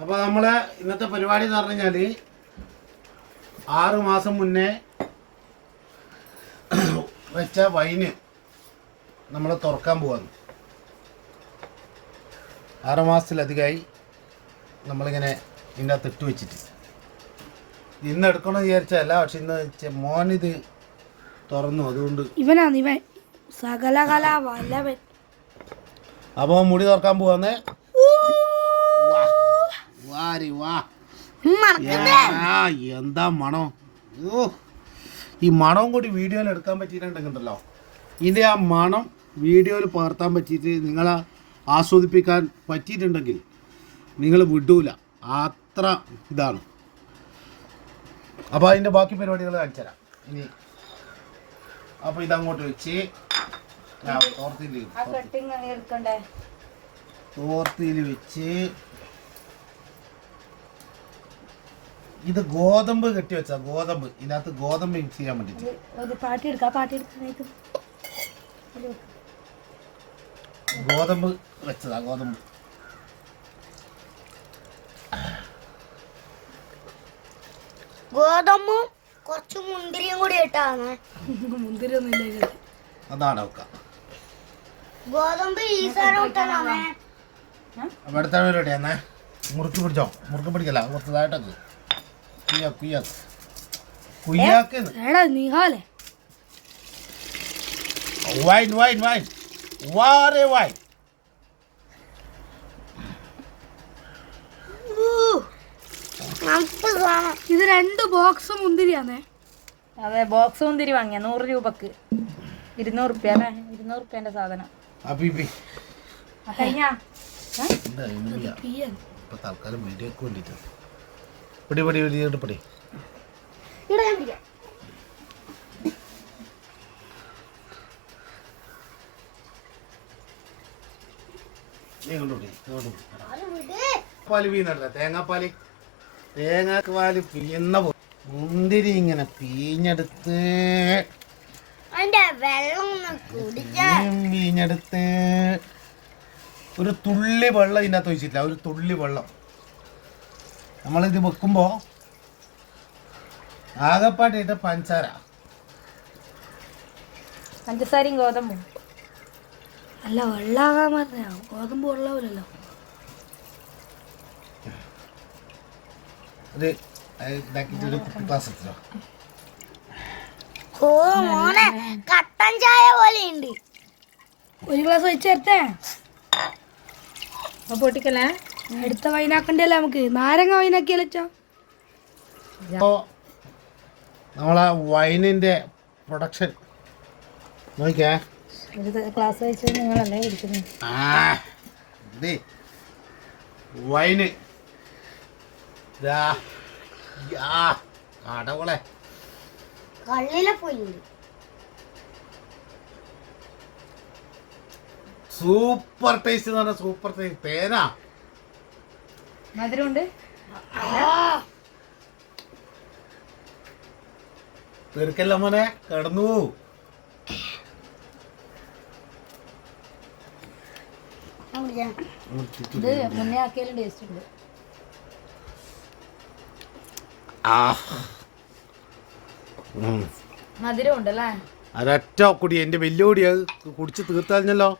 അപ്പോൾ നമ്മളെ ഇന്നത്തെ പരിപാടി എന്ന് പറഞ്ഞു കഴിഞ്ഞാൽ 6 മാസം മുന്നേ വെച്ച വൈന് നമ്മൾ തുറക്കാൻ പോവാന്ന്. 6 മാസത്തിലധികമായി നമ്മളിങ്ങനെ ഇതിൻ്റെ അകത്ത് ഇട്ട് വെച്ചിട്ട് ഇന്ന് എടുക്കണമെന്ന് വിചാരിച്ചല്ല, പക്ഷെ ഇന്ന് മോനിത് തുറന്നു, അതുകൊണ്ട് ഇവൻ സകലകല വല്ലവൻ. അപ്പോൾ മുടി തുറക്കാൻ പോവാന്നേ. എന്താ മണം! ഈ മണവും കൂടി വീഡിയോയിൽ എടുക്കാൻ പറ്റിയിട്ടുണ്ടെങ്കിലോ, ഇതിൻ്റെ ആ മണം വീഡിയോയിൽ പകർത്താൻ പറ്റിയിട്ട് നിങ്ങളെ ആസ്വദിപ്പിക്കാൻ പറ്റിയിട്ടുണ്ടെങ്കിൽ നിങ്ങൾ വിടൂല, അത്ര ഇതാണ്. അപ്പോൾ അതിൻ്റെ ബാക്കി പരിപാടികൾ കാണിച്ചു തരാം ഇനി. അപ്പോൾ ഇതങ്ങോട്ട് വെച്ച് തോർത്തിയിൽ വെച്ച് ഇത് ഗോതമ്പ് കെട്ടി വെച്ചാ, ഗോതമ്പ് ഇതിനകത്ത് ഗോതമ്പ് മിക്സ് ചെയ്യാൻ വേണ്ടിട്ട് ഗോതമ്പ് വെച്ചതാ. ഗോതമ്പ് ഗോതമ്പും കുറച്ച് മുന്തിരിയും കൂടി ഇട്ടാണ്. മുന്തിരി ഒന്നും അതാണ് വെക്ക. ഗോതമ്പ് ഈ സാധനം ഇട്ടാണ്. അപ്പൊ അടുത്ത പരിപാടി എന്നാ, മുറുക്കി പിടിച്ചോ. മുറുക്കി പിടിക്കല്ല, കുറച്ചതായിട്ടൊക്കെ wine wine wine Waray wine. ഇത് 2 ബോക്സ് മുന്തിരിയാണേ. അതെ, ബോക്സ് മുന്തിരി വാങ്ങിയ 100 രൂപക്ക് 200 റുപ്യ അല്ലേ? 200 റുപ്യന്റെ സാധനം കഴിഞ്ഞാ തൽക്കാലം വീഡിയോക്ക് വേണ്ടിട്ട് പിടി പിടി പിടി പിടി. പാല് പീന്നല്ല, തേങ്ങാപ്പാല്. തേങ്ങാപ്പാല് പീയുന്ന മുന്തിരി ഇങ്ങനെ പീഞ്ഞെടുത്ത് പീഞ്ഞെടുത്ത് ഒരു തുള്ളി വെള്ളം ഇതിനകത്ത് ഒഴിച്ചിട്ടില്ല, ഒരു തുള്ളി വെള്ളം. നമ്മളിത് വെക്കുമ്പോൾ ആകെപ്പാട്ടിട്ട് പഞ്ചസാരയും ഗോതമ്പും. അല്ല, വെള്ളാകാൻ പറഞ്ഞ ഗോതമ്പ് വെള്ളമില്ലല്ലോ. ഒരു ഇതാക്കിട്ടൊരു കുപ്പി ഗ്ലാസ് എടുത്തോ. കട്ടൻ ചായ പോലെ ഉണ്ട്. ഒരു ഗ്ലാസ് ഒഴിച്ചേരട്ടെ. പൊട്ടിക്കല്ലേ? അടുത്ത വൈനാക്കണ്ടല്ലേ നമുക്ക്. നാരങ്ങ വൈനാക്കിയല്ലോ. അപ്പോൾ നമ്മളെ വൈനിൻ്റെ പ്രൊഡക്ഷൻ നോക്കിയേ. ഒരു ഗ്ലാസ് വെച്ച് നിങ്ങളല്ലേ കുടിക്കുന്നത്? വൈന് അടവളെ കള്ളിലെ പോയി സൂപ്പർ ടേസ്റ്റ് എന്ന് പറഞ്ഞാൽ സൂപ്പർ ടേസ്റ്റ്. പേരാ മധുരമുണ്ട്. തീർക്കല്ല മോനെ, കിടന്നു. ഇത് മുന്നേ ആക്കിയാലും ടേസ്റ്റ് ഉണ്ട്. മധുരം ഉണ്ടല്ലേ? ഒരൊറ്റ കുടി, എൻ്റെ വലിയ കുടി, അത് കുടിച്ച് തീർത്തറിഞ്ഞല്ലോ.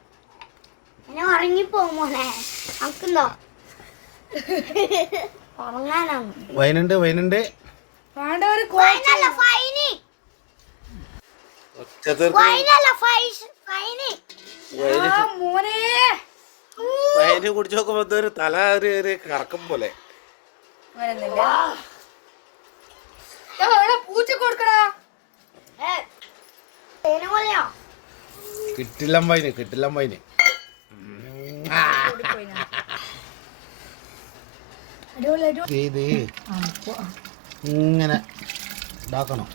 വൈനുണ്ട് വൈനുണ്ട്. വൈന് കുടിച്ചു നോക്കുമ്പോ ഒരു തല ഒരു കറക്കം പോലെ. പൂച്ച കൊടുക്കടാ. കിട്ടില്ലം വൈന്, കിട്ടില്ലം വൈന്. ഇത് ഇങ്ങനെ ഇതാക്കണം,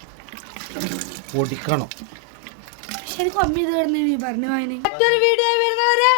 പൊടിക്കണം. ശരിക്കും അമ്മ ഇത് കിടന്ന് പറഞ്ഞു വായന. മറ്റൊരു വീഡിയോ വരുന്നവരെ